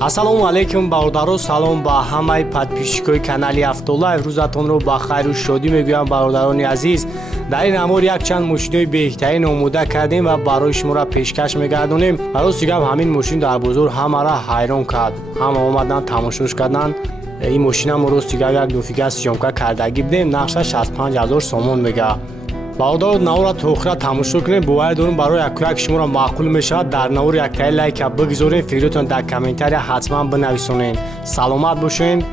ассалому алайкум бародаро, салом ба ҳамаи подписчикои канали Автолайв. рӯзатонро ба хайру шодӣ мегӯям бародарони азиз. дар ин амор якчанд мошинои беҳтарин омода кардем ва барои шуморо пешкаш мегардонем. рости гап ҳамин мошин дар бозор ҳамаро хайрон кард. ҳама омадан тамошош карданд. ин мошинамо рости гап як дофига сиёмка кардагӣ будем. нақша 65 000 сомон мегӯяд. бародаро навора то охира тамошо кунем. боварӣ дорем барои якояк шуморо маъқул мешавад. дар навор яктаи лайка бигзорем. фикротон дар комментария ҳатман бинависонед. саломат бошед.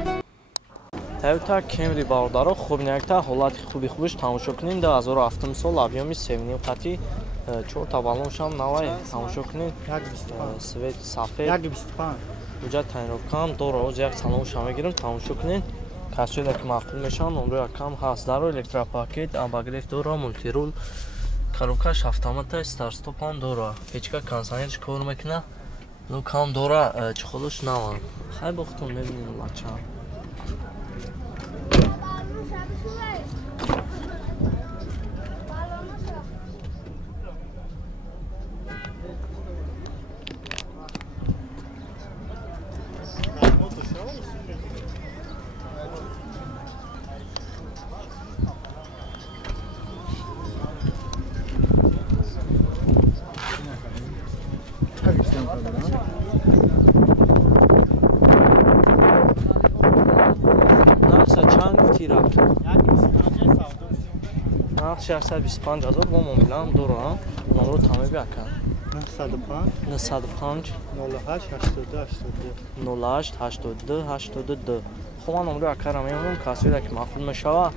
Toyota Camry бародаро хубнякта ҳолати хубиш тамошо кунем. 2007 сол объёми 7.5 қати 4 та балоншам навай тамошо кунем. свет сафед 1.25 ҳуҷҷат таъинровкам дора. оз як салон шама мегирем тамошо кунем. касоеда ки маъқул мешаванд номро якам ҳаст. даро электропакет амбагрифт дора, мультирул, коробкаш автомата, старт стопам дора. печка кондиционерш кор мекуна. лукам дора, чухолуш нава. хай бохтун мебинем бача. نقش 625,000 با معامله دورا. نمرو تمام بیاکن 905 08 82 خب من نمرو اکرم میمونم کسی که مفعول میشوه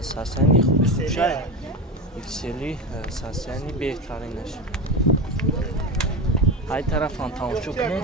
ساسانی خوبی خوشه اکسلی ساسانی بهترینش های طرف هم تماشا کنید.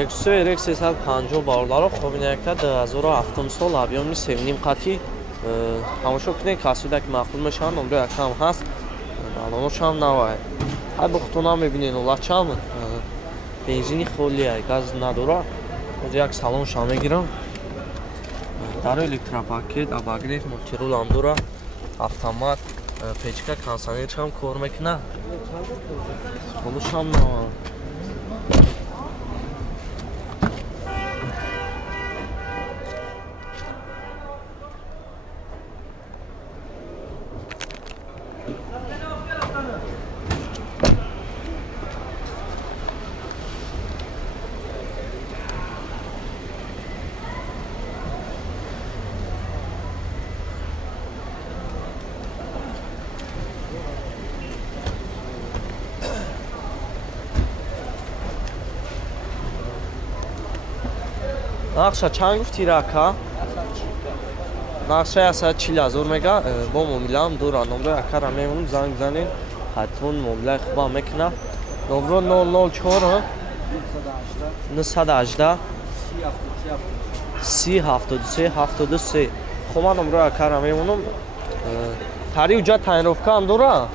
Lexus RX 350 бародаро хубнякта 2007 сол объёми 7.5 қати тамошо кунед. касоеда ки маъқул мешаванд номро якам ҳаст. балоношам навай. ҳай бухтона мебинед лачам бензини холия газ надора. оз як салоншам мегирам. даро электропакет абагрифт мультирул ам дора. автомат печка кондиционершам кор мекуна. холушам навай. нақша чанд гуфти рака? нақша 140,000 мега бо муомилаам дура. номро якара мемонам занг занед ҳатмон муомилаи хуба мекуна. номро 004 918 30 73. хуб ман номро якара мемонам. тари ҳуҷҷат таъинровкаам дура.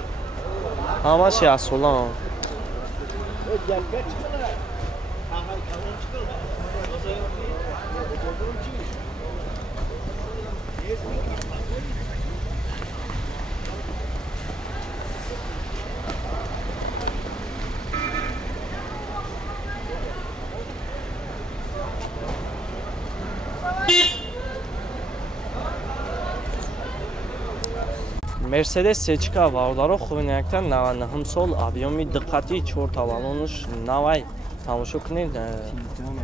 ҳамаш ясолаам. Mercedes сечка бародаро хубнякта 99 сол объёми диққати 4 та балонш навай тамошо кунед.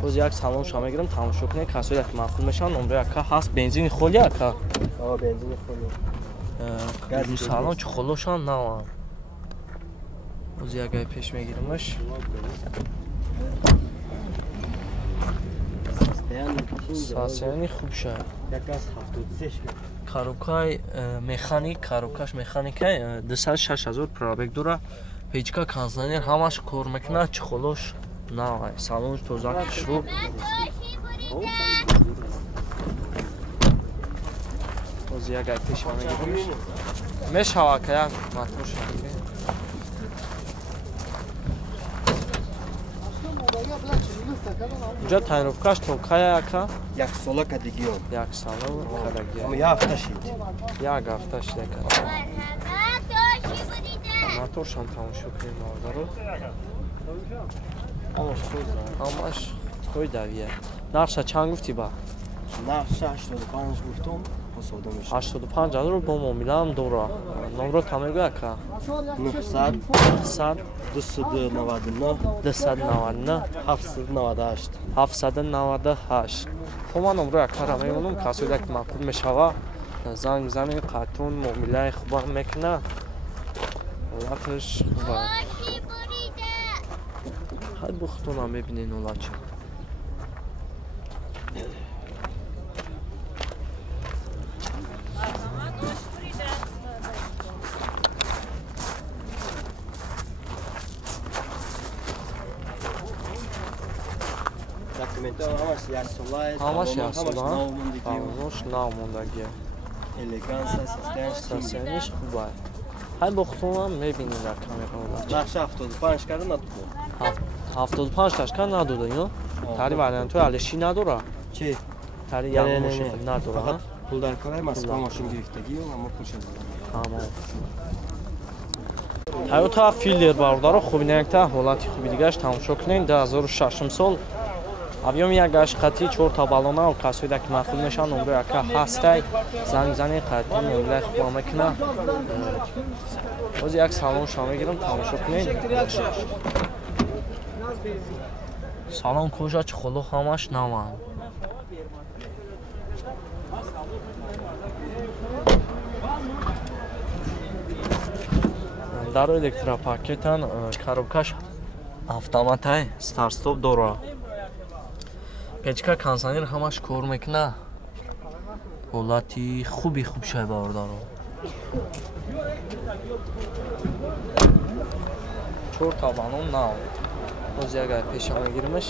оз як салон шама мегирам тамошо кунед. касоеда ки маъқул мешаванд номро яка ҳаст. бензини холи яка бензини холи салон чухолошам нава. оз ягай пеш мегирамаш. сасяни хуб шад. коробкаи механик, коробкаш механикаи 206,000 пробег дора. печка кондиционер ҳамаш кор мекунад. чухолош навай. салонш тоза кишру. O'zi یک پیشانه گیرمش میشوه که یک مطور شد اینجا تنروفکاش توقعه یکا؟ یک ساله کدگی هم یک ساله و کدگی اما یک هفته شید یک هفته شده کده مطور شم تماشا کنیم مورده رو همش خوی دویه نقشه چند گفتی با؟ نقشه 85 گفتم حساده میشه 85 رو با معامله دورا نمره تمام یکا 900 100 299 299 798 798 خب من نمره یکا را میمونم کسی که مقبول میشوه زنگ زنی قطون معامله خوب میکنه ولاتش خوبه خیلی بختون هم ببینین اولا چه داکومنت همش یک ساله همش یک ساله ناموندگی همش ناموندگی الگانس سستنش خوبه خیلی بختون هم میبینین در کامیرا اولا نقشه 75 کرده ندادم 75 تاشکن نداده اینو؟ تاری بعدن تو علشی نداره؟ چی؟ تاری یک نه ماشین نداره فقط پول در کاره مسئله ماشین گرفتگی و اما پول شده تایو تا филлер бардоро хуби некта ҳолати хуби дигааш тамошо кунед 2006 сол авём як гашқати 4 та балона ва касоида ки махсул мешаванд номро яка ҳастай занг зани қатъи номилаи хуба мекуна боз як салом шумо мегирам тамошо кунед салом кӯжа чи хулу ҳамаш наванд дар электропакетан коробкаш автоматай старт-стоп дора печка кондиционер ҳамаш кор мекуна ҳолати хуби хуб шайбавар дора 4 та балон нав боз як ай пеша мегиримаш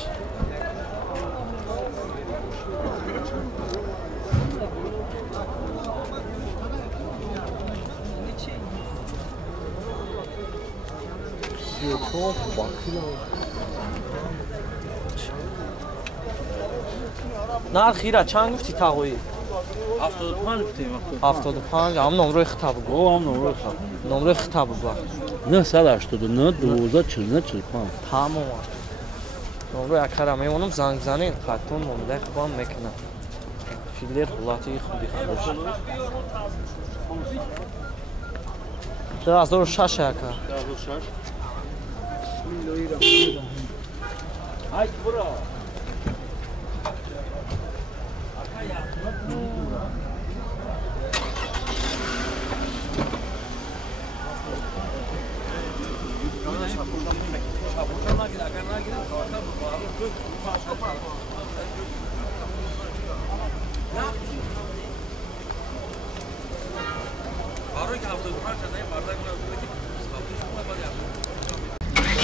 нархира чанд гуфти тағои 75 گفتیم 75 ҳам номрои хита бугу هم نمره خواهد номрои хита бугу 989 12 49 45 тамом номрои якара мемонам занг занед қаттон момидаи хубам мекунад филлер ҳолати хуби хубаш 2006 яка 2006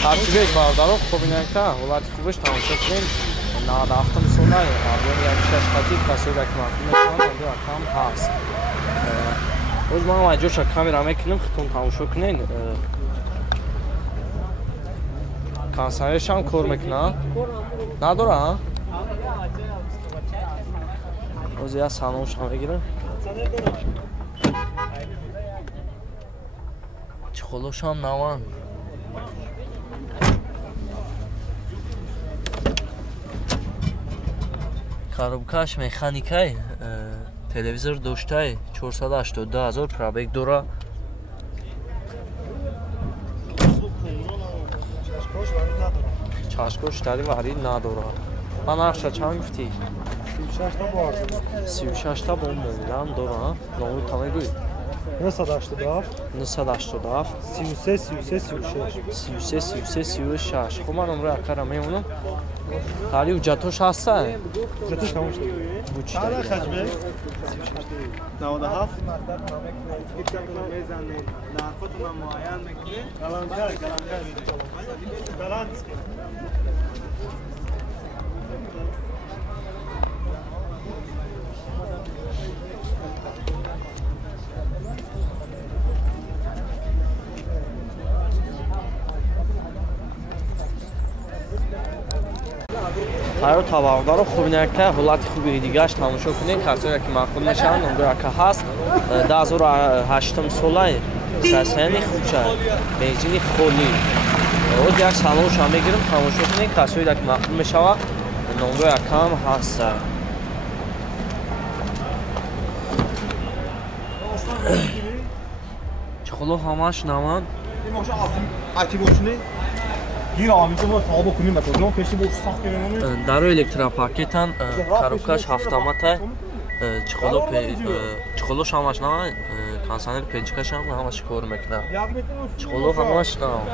ҳарчибек бародаро хубинакта ҳолати хубаш тамошо кунед 97 сола авём як шашқати касоида ки махсул мешаванд онҷо якам ҳаст боз ман айҷоша камера мекунем хитон тамошо кунед кондиционершам кор мекунад надора боз як саломшам мегирам чихолошам наванд коробкаш механикай телевизор доштай 482000 пробег дора чашкош тари варид надора ман нархша чанд гуфти 36 та бо муомилаам дора номи тамегӯй 987 33 хуб ман номро якара мемонам тари ҳуҷҷатош ҳастан Hala Hacbek 97 9 хайру табародаро хубинакта ҳолати хуби дигаш тамошо кунед касоне ки мақбул мешаванд номро яка ҳаст 2008 солаи сасани хубша бензини холӣ оз як салонша мегирем тамошо кунед касоне ки мақбул мешавад номро якам ҳаст чахоло ҳамаш наван даро электропакетан коробкаш автомата чахолош ҳамаш наван консонер пенчикашам ҳамаш кор мекунад чахоло ҳамаш наван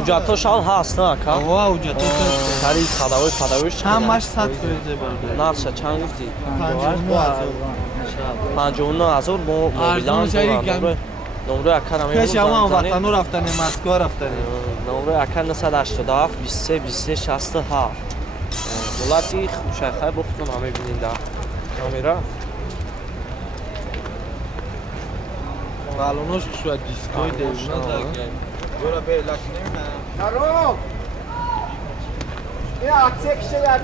ҳуҷҷатошам ҳаст на ака тари падавош ҳамаш 100 фоизе барда. нарша чанд гуфтӣ 59000. 59000 бо мобилан номро яка Пешама ватану рафтани Москва рафтани. номро яка 987 23 23 67 ҳолати хушайхай бохтон ҳама бинед дар камера Балонош шуа диской девна загай. Гора бе лакнема. Народ! Я отсек ще я